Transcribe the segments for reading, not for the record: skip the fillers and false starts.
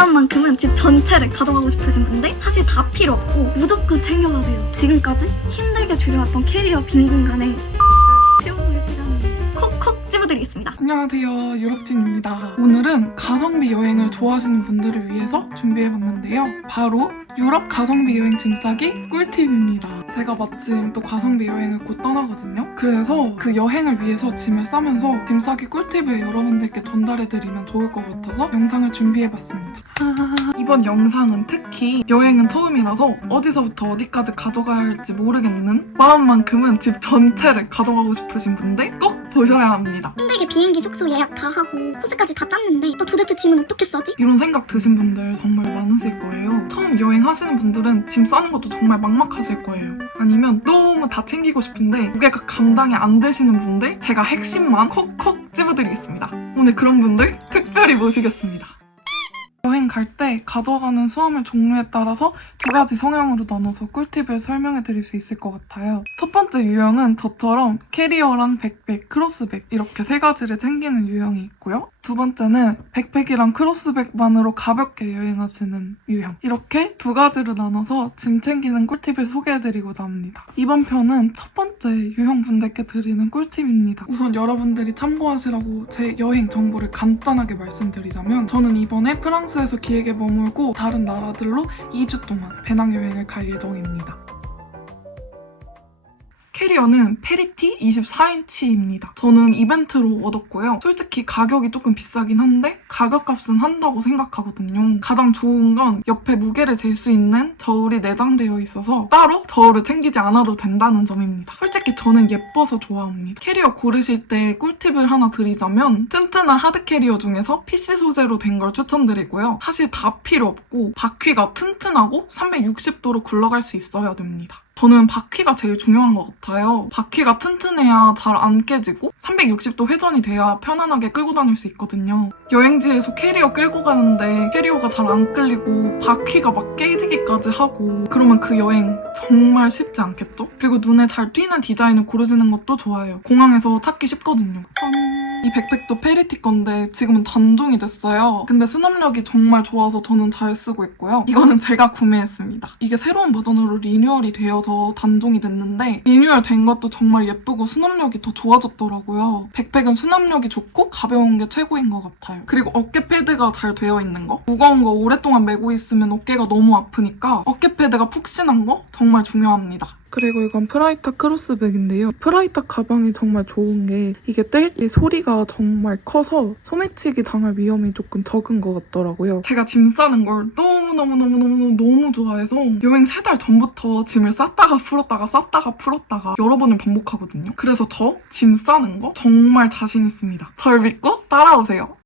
마음만큼은 집 전체를 가져가고 싶으신 분들 사실 다 필요 없고 무조건 챙겨가야 돼요. 지금까지 힘들게 줄여왔던 캐리어 빈 공간에 채워볼 시간을 콕콕 집어드리겠습니다. 안녕하세요, 유럽진입니다. 오늘은 가성비 여행을 좋아하시는 분들을 위해서 준비해봤는데요. 바로 유럽 가성비 여행 짐 싸기 꿀팁입니다. 제가 마침 또 가성비 여행을 곧 떠나거든요. 그래서 그 여행을 위해서 짐을 싸면서 짐 싸기 꿀팁을 여러분들께 전달해드리면 좋을 것 같아서 영상을 준비해봤습니다. 이번 영상은 특히 여행은 처음이라서 어디서부터 어디까지 가져가야 할지 모르겠는 마음만큼은 집 전체를 가져가고 싶으신 분들 꼭 보셔야 합니다. 힘들게 비행기 숙소 예약 다 하고 코스까지 다 짰는데 또 도대체 짐은 어떻게 싸지? 이런 생각 드신 분들 정말 많으실 거예요. 처음 여행하시는 분들은 짐 싸는 것도 정말 막막하실 거예요. 아니면 너무 다 챙기고 싶은데 무게가 감당이 안 되시는 분들 제가 핵심만 콕콕 집어드리겠습니다. 오늘 그런 분들 특별히 모시겠습니다. 여행 갈 때 가져가는 수화물 종류에 따라서 두 가지 성향으로 나눠서 꿀팁을 설명해 드릴 수 있을 것 같아요. 첫 번째 유형은 저처럼 캐리어랑 백팩, 크로스백 이렇게 세 가지를 챙기는 유형이 있고요. 두 번째는 백팩이랑 크로스백만으로 가볍게 여행하시는 유형. 이렇게 두 가지로 나눠서 짐 챙기는 꿀팁을 소개해드리고자 합니다. 이번 편은 첫 번째 유형분들께 드리는 꿀팁입니다. 우선 여러분들이 참고하시라고 제 여행 정보를 간단하게 말씀드리자면 저는 이번에 프랑스에서 기획에 머물고 다른 나라들로 2주 동안 배낭여행을 갈 예정입니다. 캐리어는 페리티 24인치입니다. 저는 이벤트로 얻었고요. 솔직히 가격이 조금 비싸긴 한데 가격값은 한다고 생각하거든요. 가장 좋은 건 옆에 무게를 잴 수 있는 저울이 내장되어 있어서 따로 저울을 챙기지 않아도 된다는 점입니다. 솔직히 저는 예뻐서 좋아합니다. 캐리어 고르실 때 꿀팁을 하나 드리자면 튼튼한 하드 캐리어 중에서 PC 소재로 된 걸 추천드리고요. 사실 다 필요 없고 바퀴가 튼튼하고 360도로 굴러갈 수 있어야 됩니다. 저는 바퀴가 제일 중요한 것 같아요. 바퀴가 튼튼해야 잘 안 깨지고 360도 회전이 돼야 편안하게 끌고 다닐 수 있거든요. 여행지에서 캐리어 끌고 가는데 캐리어가 잘 안 끌리고 바퀴가 막 깨지기까지 하고 그러면 그 여행 정말 쉽지 않겠죠? 그리고 눈에 잘 띄는 디자인을 고르시는 것도 좋아요. 공항에서 찾기 쉽거든요. 짠! 이 백팩도 페리티 건데 지금은 단종이 됐어요. 근데 수납력이 정말 좋아서 저는 잘 쓰고 있고요. 이거는 제가 구매했습니다. 이게 새로운 버전으로 리뉴얼이 되어서 단종이 됐는데 리뉴얼 된 것도 정말 예쁘고 수납력이 더 좋아졌더라고요. 백팩은 수납력이 좋고 가벼운 게 최고인 것 같아요. 그리고 어깨 패드가 잘 되어 있는 거. 무거운 거 오랫동안 메고 있으면 어깨가 너무 아프니까 어깨 패드가 푹신한 거 정말 중요합니다. 그리고 이건 프라이타 크로스백인데요. 프라이타 가방이 정말 좋은 게 이게 뗄 때 소리가 정말 커서 소매치기 당할 위험이 조금 적은 것 같더라고요. 제가 짐 싸는 걸 너무 좋아해서 여행 3달 전부터 짐을 쌌다가 풀었다가 여러 번을 반복하거든요. 그래서 저 짐 싸는 거 정말 자신 있습니다. 절 믿고 따라오세요.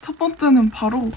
첫 번째는 바로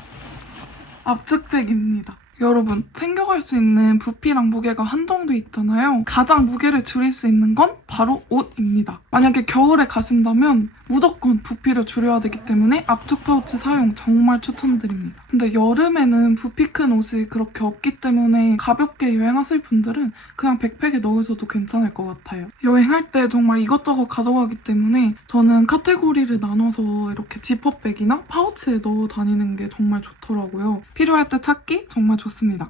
압축팩입니다. 여러분, 챙겨갈 수 있는 부피랑 무게가 한정돼 있잖아요. 가장 무게를 줄일 수 있는 건 바로 옷입니다. 만약에 겨울에 가신다면 무조건 부피를 줄여야 되기 때문에 압축 파우치 사용 정말 추천드립니다. 근데 여름에는 부피 큰 옷이 그렇게 없기 때문에 가볍게 여행하실 분들은 그냥 백팩에 넣으셔도 괜찮을 것 같아요. 여행할 때 정말 이것저것 가져가기 때문에 저는 카테고리를 나눠서 이렇게 지퍼백이나 파우치에 넣어 다니는 게 정말 좋더라고요. 필요할 때 찾기 정말 좋습니다.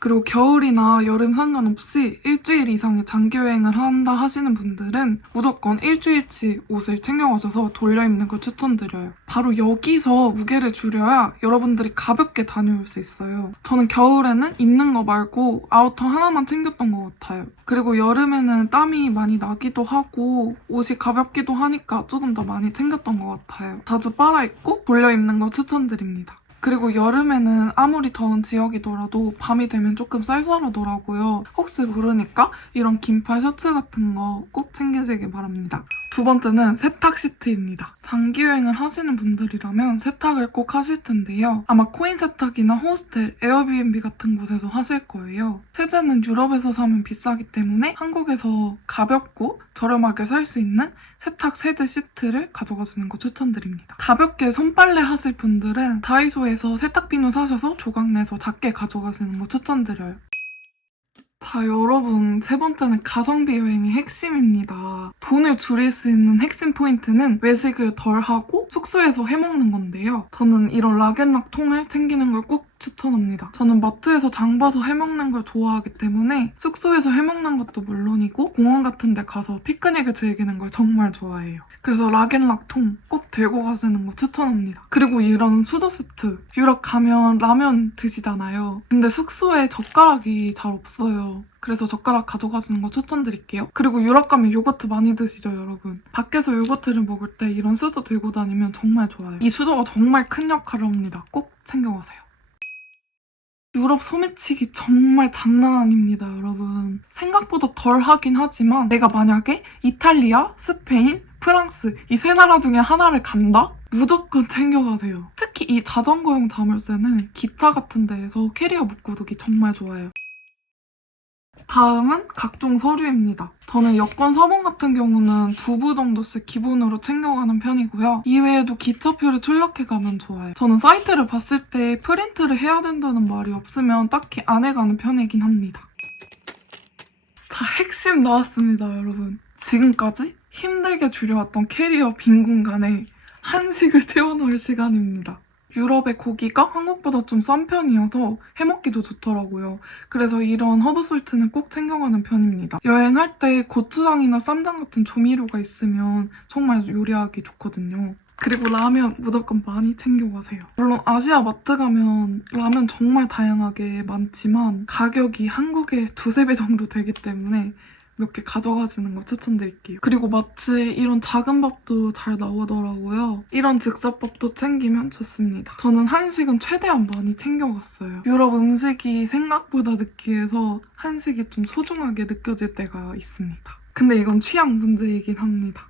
그리고 겨울이나 여름 상관없이 일주일 이상의 장기 여행을 한다 하시는 분들은 무조건 일주일치 옷을 챙겨가셔서 돌려 입는 걸 추천드려요. 바로 여기서 무게를 줄여야 여러분들이 가볍게 다녀올 수 있어요. 저는 겨울에는 입는 거 말고 아우터 하나만 챙겼던 것 같아요. 그리고 여름에는 땀이 많이 나기도 하고 옷이 가볍기도 하니까 조금 더 많이 챙겼던 것 같아요. 자주 빨아입고 돌려 입는 거 추천드립니다. 그리고 여름에는 아무리 더운 지역이더라도 밤이 되면 조금 쌀쌀하더라고요. 혹시 모르니까 이런 긴팔 셔츠 같은 거 꼭 챙기시길 바랍니다. 두 번째는 세탁 시트입니다. 장기 여행을 하시는 분들이라면 세탁을 꼭 하실 텐데요. 아마 코인 세탁이나 호스텔, 에어비앤비 같은 곳에서 하실 거예요. 세제는 유럽에서 사면 비싸기 때문에 한국에서 가볍고 저렴하게 살 수 있는 세탁 세제 시트를 가져가시는 거 추천드립니다. 가볍게 손빨래 하실 분들은 다이소에서 세탁 비누 사셔서 조각 내서 작게 가져가시는 거 추천드려요. 자, 여러분, 세 번째는 가성비 여행의 핵심입니다. 돈을 줄일 수 있는 핵심 포인트는 외식을 덜 하고 숙소에서 해먹는 건데요. 저는 이런 락앤락 통을 챙기는 걸 꼭 추천합니다. 저는 마트에서 장 봐서 해먹는 걸 좋아하기 때문에 숙소에서 해먹는 것도 물론이고 공원 같은 데 가서 피크닉을 즐기는 걸 정말 좋아해요. 그래서 락앤락 통 꼭 들고 가시는 거 추천합니다. 그리고 이런 수저 세트. 유럽 가면 라면 드시잖아요. 근데 숙소에 젓가락이 잘 없어요. 그래서 젓가락 가져가시는 거 추천드릴게요. 그리고 유럽 가면 요거트 많이 드시죠, 여러분? 밖에서 요거트를 먹을 때 이런 수저 들고 다니면 정말 좋아요. 이 수저가 정말 큰 역할을 합니다. 꼭 챙겨가세요. 유럽 소매치기 정말 장난 아닙니다, 여러분. 생각보다 덜 하긴 하지만 내가 만약에 이탈리아, 스페인, 프랑스 이 세 나라 중에 하나를 간다? 무조건 챙겨가세요. 특히 이 자전거용 자물쇠는 기차 같은 데에서 캐리어 묶어두기 정말 좋아요. 다음은 각종 서류입니다. 저는 여권 서본 같은 경우는 2부 정도씩 기본으로 챙겨가는 편이고요. 이외에도 기차표를 출력해가면 좋아요. 저는 사이트를 봤을 때 프린트를 해야 된다는 말이 없으면 딱히 안 해가는 편이긴 합니다. 자, 핵심 나왔습니다, 여러분. 지금까지 힘들게 줄여왔던 캐리어 빈 공간에 한식을 채워넣을 시간입니다. 유럽의 고기가 한국보다 좀 싼 편이어서 해먹기도 좋더라고요. 그래서 이런 허브솔트는 꼭 챙겨가는 편입니다. 여행할 때 고추장이나 쌈장 같은 조미료가 있으면 정말 요리하기 좋거든요. 그리고 라면 무조건 많이 챙겨가세요. 물론 아시아 마트 가면 라면 정말 다양하게 많지만 가격이 한국의 2~3배 정도 되기 때문에 몇 개 가져가시는 거 추천드릴게요. 그리고 마트에 이런 작은 밥도 잘 나오더라고요. 이런 즉석밥도 챙기면 좋습니다. 저는 한식은 최대한 많이 챙겨갔어요. 유럽 음식이 생각보다 느끼해서 한식이 좀 소중하게 느껴질 때가 있습니다. 근데 이건 취향 문제이긴 합니다.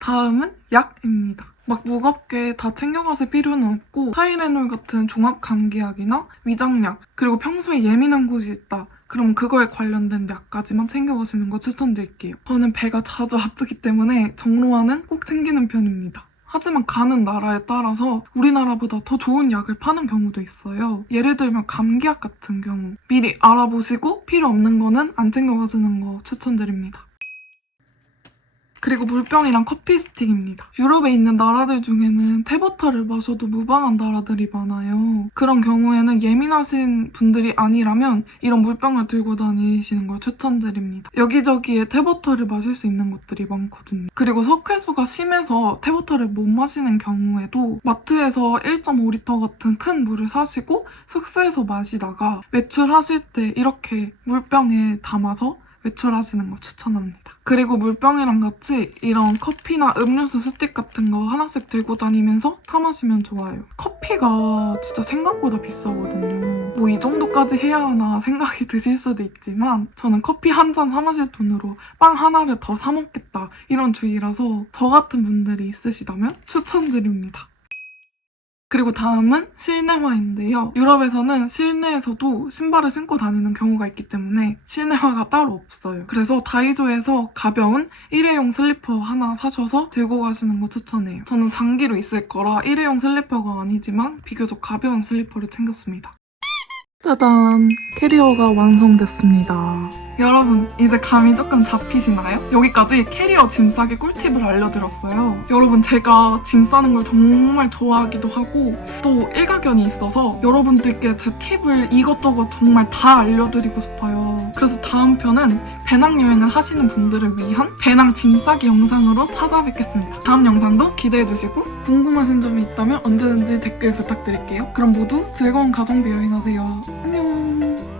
다음은 약입니다. 막 무겁게 다 챙겨가실 필요는 없고 타이레놀 같은 종합 감기약이나 위장약 그리고 평소에 예민한 곳이 있다. 그럼 그거에 관련된 약까지만 챙겨가시는 거 추천드릴게요. 저는 배가 자주 아프기 때문에 정로화는 꼭 챙기는 편입니다. 하지만 가는 나라에 따라서 우리나라보다 더 좋은 약을 파는 경우도 있어요. 예를 들면 감기약 같은 경우 미리 알아보시고 필요 없는 거는 안 챙겨가시는 거 추천드립니다. 그리고 물병이랑 커피 스틱입니다. 유럽에 있는 나라들 중에는 테버터를 마셔도 무방한 나라들이 많아요. 그런 경우에는 예민하신 분들이 아니라면 이런 물병을 들고 다니시는 걸 추천드립니다. 여기저기에 테버터를 마실 수 있는 곳들이 많거든요. 그리고 석회수가 심해서 테버터를 못 마시는 경우에도 마트에서 1.5리터 같은 큰 물을 사시고 숙소에서 마시다가 외출하실 때 이렇게 물병에 담아서 외출하시는 거 추천합니다. 그리고 물병이랑 같이 이런 커피나 음료수 스틱 같은 거 하나씩 들고 다니면서 타 마시면 좋아요. 커피가 진짜 생각보다 비싸거든요. 뭐 이 정도까지 해야 하나 생각이 드실 수도 있지만 저는 커피 한 잔 사 마실 돈으로 빵 하나를 더 사 먹겠다 이런 주의라서 저 같은 분들이 있으시다면 추천드립니다. 그리고 다음은 실내화인데요. 유럽에서는 실내에서도 신발을 신고 다니는 경우가 있기 때문에 실내화가 따로 없어요. 그래서 다이소에서 가벼운 일회용 슬리퍼 하나 사셔서 들고 가시는 거 추천해요. 저는 장기로 있을 거라 일회용 슬리퍼가 아니지만 비교적 가벼운 슬리퍼를 챙겼습니다. 짜잔! 캐리어가 완성됐습니다. 여러분, 이제 감이 조금 잡히시나요? 여기까지 캐리어 짐 싸기 꿀팁을 알려드렸어요. 여러분, 제가 짐 싸는 걸 정말 좋아하기도 하고 또 일가견이 있어서 여러분들께 제 팁을 이것저것 정말 다 알려드리고 싶어요. 그래서 다음 편은 배낭여행을 하시는 분들을 위한 배낭 짐 싸기 영상으로 찾아뵙겠습니다. 다음 영상도 기대해주시고 궁금하신 점이 있다면 언제든지 댓글 부탁드릴게요. 그럼 모두 즐거운 가성비 여행하세요. 안녕!